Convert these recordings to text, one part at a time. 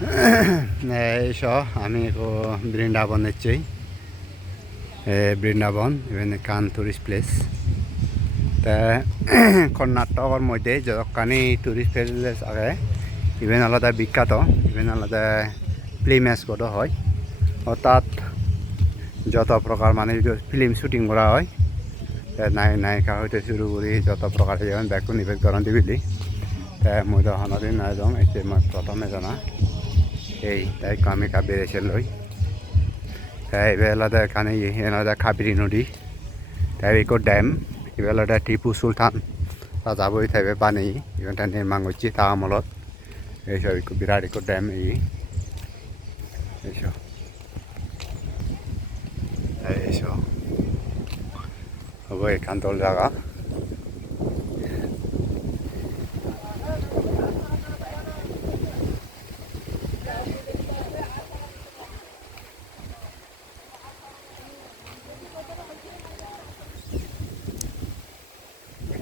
So আমি বৃন্দাবন যাচ্ছি Vrindavan even কান টুরিস্ট প্লেস তা কর্ণাটকের মধ্যে যতখানি টুরিস্ট প্লেস আছে ইভেন আলাদা বিখ্যাত ইভেন আলাদা ফিল্ম স্পটও হয় অর্থাৎ যত প্রকার মানে ফিল্ম শুটিং করা হয় নায়িকা হইতে শুরু করি যত প্রকার যেমন ব্যাকুন ইভেন করতে বুলি মই হনদিন নাই যাওঁ এতিয়া মই প্ৰথমে জানা এই তাই কামিকা বেড়েছে লই এবেলাতে এখানে এনাদা কাবেরী নদী তাই একো ড্যাম এবেলাতে টিপু সুলতান যাবই থাকবে পানি ইভেনটা নির্মাণ করছি তা আমলত এইসব একটু বিরাট একো ড্যাম এইসব এইসব হব এখানতল জায়গা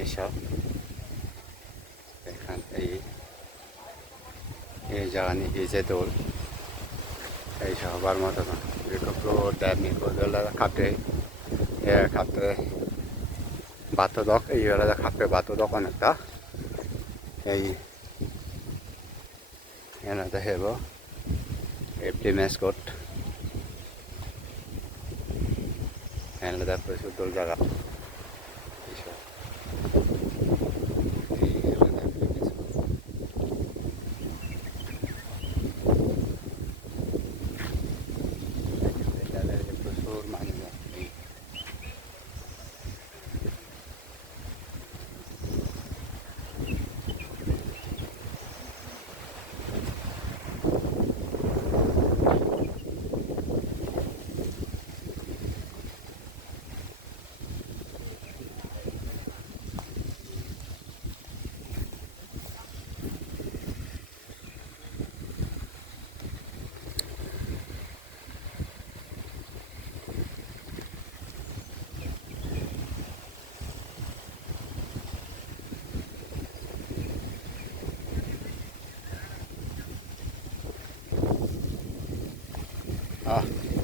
এইসব এখান এই জায়গানি এই যে দোল এইসব হবার মতো না ড্যাম খাপে খাপে বাতদক এইবেলা খাপে বাতদক অনেকটা এই এনাতে হেব এই প্লেমেস্কট এনাদা প্রচুর দোল জায়গা এইসব প্রচুর মানুষ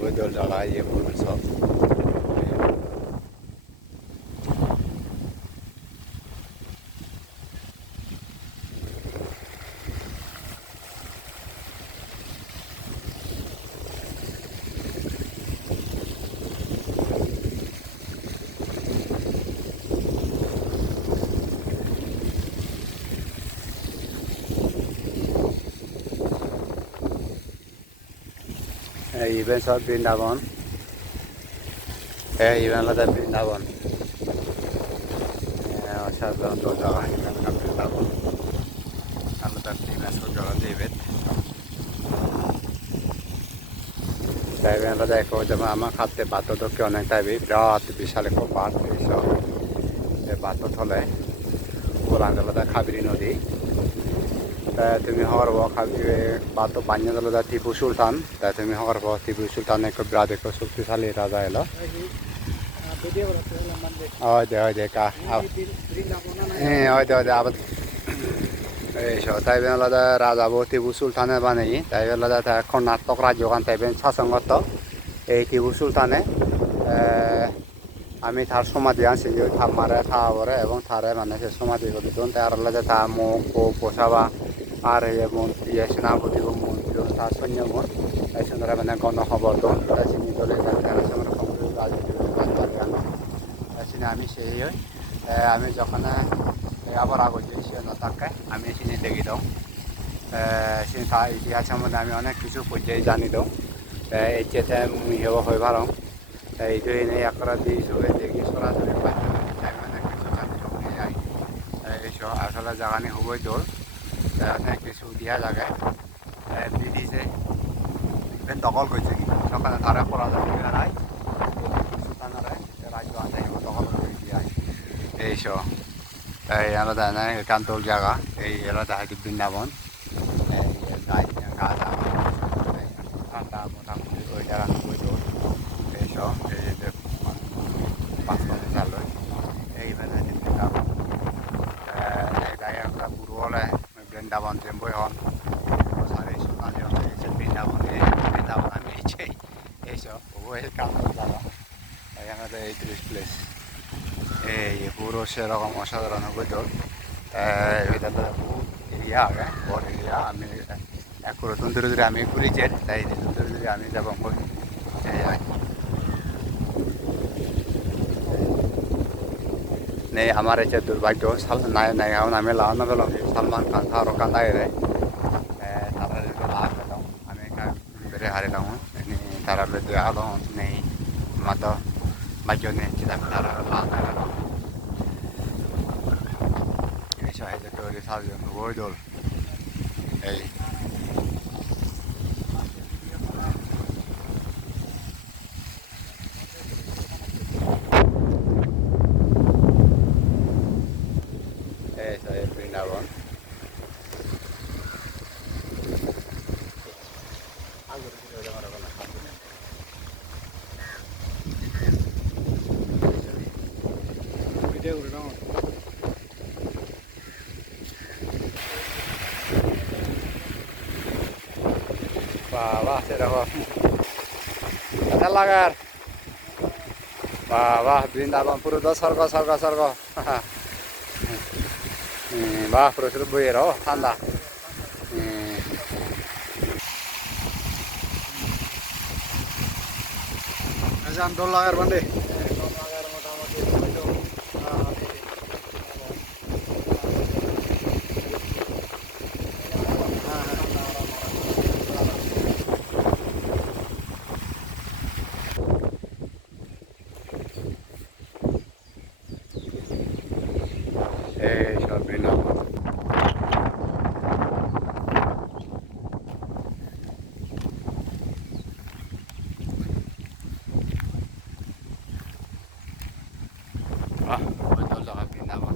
ওই দোল জায়গা ইয়ে করবেন সব ইভেন সব বৃন্দাবন ইভেন আলাদা বৃন্দাবন অসাধারণ দোল জায়গা এখানকার বৃন্দাবন আলাদা ফেমাস জগা দেবেন তাই আলাদা এক যেমন আমার খাতে বাতদকে অনেক তাইবে বিরাট বিশাল এক পাট এইসব বাতত হলে ওলান আলাদা কাবেরী নদী তুমি হওয়ার বাত বানিয়ে দিল টিপু সুলতান তাই তুমি হওয়ার টিপু সুলতান এক বিরাট এক শক্তিশালী রাজা এলো হয় দে কা হয় দে আবার এইসব তাই আলাদা রাজা টিপু সুলতানে বানাই তাই আলাদা কর্ণাটক রাজ্যখান তাই শাসন করত এই টিপু সুলতানে আমি তার সমাধি আনছি যে থাপ মারে খাওয়া পরে এবং তারে মানে সে সমাধি করে দিন তার আলাদা তা মুখ পোষাবা আর ইয়ে সেনাপতি মন্ত্রী তার সৈন্যগণ এই সুন্দর মানে গণখবরদন তাই চিনি দলে রাজনীতি আমি সেই আমি যখন আবার আগে সে নথাকে আমি চিনি লেগে দাও সে তার ইতিহাসের মধ্যে আমি অনেক কিছু পর্যায়ে জানি দাও এই চেতে মুই হেব হয়ে ভালো এইটো এনেই একরা দিয়েছো দেখি সরাসরি আমি অনেক কিছু জানি যাই এইসব আসলে জাগানি হবই দোল অনেক কিছু দিয়া জায়গা ব্রিটিশে দখল করছে কি সকালে তারা পড়া যাবে নাই সুলতানারা রাজ্য আছে দখল করে দিয়ে এইসব এই আলাদা নাই কান্তল জায়গা এই আলাদা হয়তো বৃন্দাবন গাছ ঠান্ডা মোটামুটি ওই জায়গা হবই দোল এইসব এই যে 5 কিলোমিটার লয় এইভাবে বৃন্দাবন এই জায়গা পুরো হলে বৃন্দাবন যে বই হন সারি সুলতান এসো ওই কামাল জায়গা এখানে এই টুরিস্ট প্লেস এই পুরো সেরকম অসাধারণ অভিযোগ এটা তো এরিয়া আগে বড় এরিয়া আমি এক করে তুন্দুরি ধরে আমি ঘুরিছে তাই তুন্দুরি ধরে আমি যাব নে আমার এই দুর্ভাগ্য নাই নাই এখন আমি লাগানো গেলাম সালমান খান শাহরুখ খান দাঁড়িয়ে তারা লাভ গেলাম আমি বেড়ে হারিলাম তারা বেঁধে আলো নেই মাতো ভাগ্য নেই চিন্তা তারা লাগানো গেলাম এই সাহায্য করে সাহায্য বই দোল এই saya Brindavan. Wah, serakah. Ada lagar. Wah, Brindavan pura sarga. Wah, terus buyero, tanda. Ajan dol lagar bande. Sab Brindavan. Betul sangat Brindavan.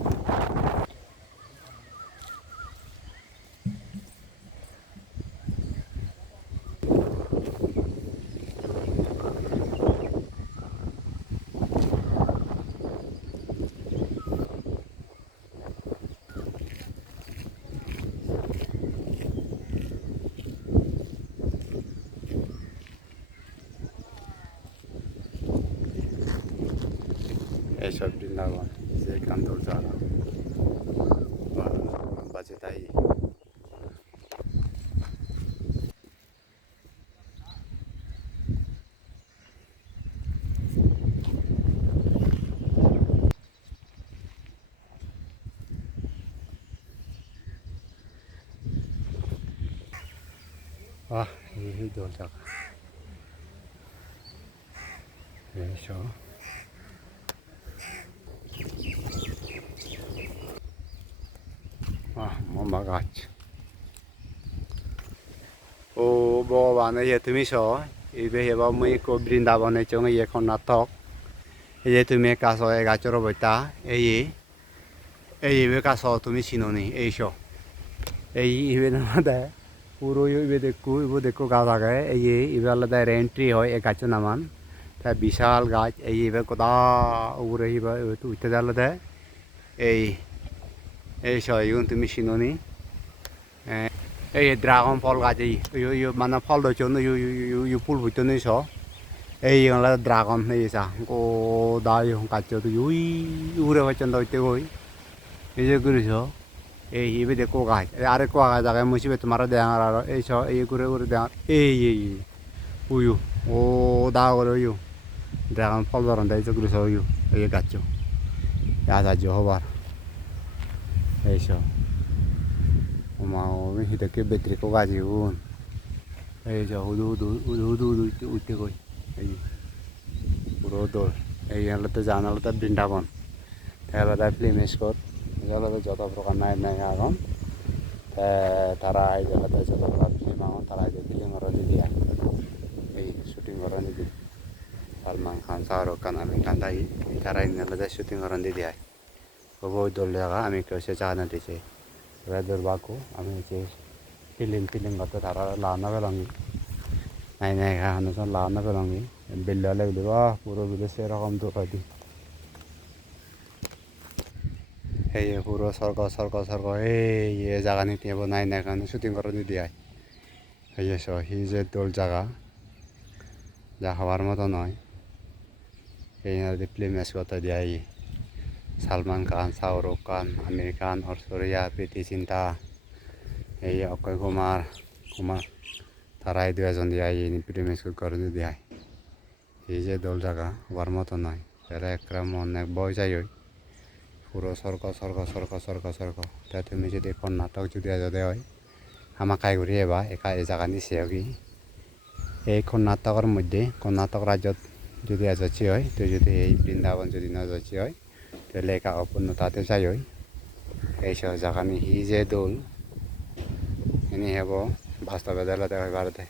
Sab Brindavan. Saya kantor sana. Baca tai. Wah, ini dol jaga. Eso. Mama গাছ ও ভগবান এই তুমি চ এইবে এবার মই বৃন্দাবনে চং এখন নাটক এই যে তুমি কাছ গাছর বইতা এইবে কাছ তুমি চিননি এই চ এই ইবে নামাদে পুরো ইবে দেখো গাছ আগে ইবে আলাদা এন্ট্রি হয় এই গাছ নামান তা বিশাল গাছ এইবে কোদা উপরে ইবে উঠতে আলাদা এই চ ইগুন তুমি চিননি এই ড্রাগন ফল গাছ মানে ফল ধরছো ফুল ফুটতো নি চ এই ড্রাগন এই চা ও দা গাছ উড়ে হয়েছেন দইতে গই এই যে করেছ এই ইবে দেখো গাছ আরে কোয়া গাছ জায়গায় মুসিবে তোমার দেখার আর এই চ এই ঘুরে দেখার এই উয়ু ও দা করে উয়ু ড্রাগন ফল ধরন দেয় করেছ উয়ু এই গাছ গাছ হবার এই চ mau ini kita ke betri ko gaji un hudu utte koi ei puro dol ei alate jana alate Brindavan alate film spot alate joto prokar nai agon tara ei alate joto prokar film agon tara ei film oroni dia ei shooting oroni di Salman Khan Shahrukh Khan Amir Khan dai tara ei alate shooting oroni dia bobo dol jaga ami kese jana diche weather baku আমি যে feeling করতে তারা লানা বেলাঙ্গি নাই খানো লানা বেলাঙ্গি বিল্লা লাগলি বা পুরো বিলে সেরকম দোকাদি এই পুরো সর্গ এই জায়গা নিতে নাই খানো শুটিং করে দিয়ে এই হি যে দোল জায়গা যা হওয়ার মতো নয়। এই নদী ফিল্মের কথা দিয়াই সালমান খান, শাহরুখ খান, আমির খান, ঐশ্বরিয়া, প্রীতি চিন্তা, এই অক্ষয় কুমার তারাই দু এজন দিয়াই ফিল্মের করে দিয়াই এই যে দোল জায়গা হওয়ার মতো নয়। এরা একটা অনেক বয় যাই পুরো সর্ক তা তুমি যদি কর্ণাটক যদি আজতে হয় আমাকাই ঘুরি এবা একা এই জায়গা নিচে কি এই কর্ণাটকের মধ্যে কর্ণাটক রাজ্যত যদি আজচি হয় তো যদি এই বৃন্দাবন যদি নজচি হয় তাহলে একা অপূর্ণ তাতে যাই হয় এইসব জায়গা হি যে দোল এনে হব বাস্তবে দেখাতে হয় ভারতে।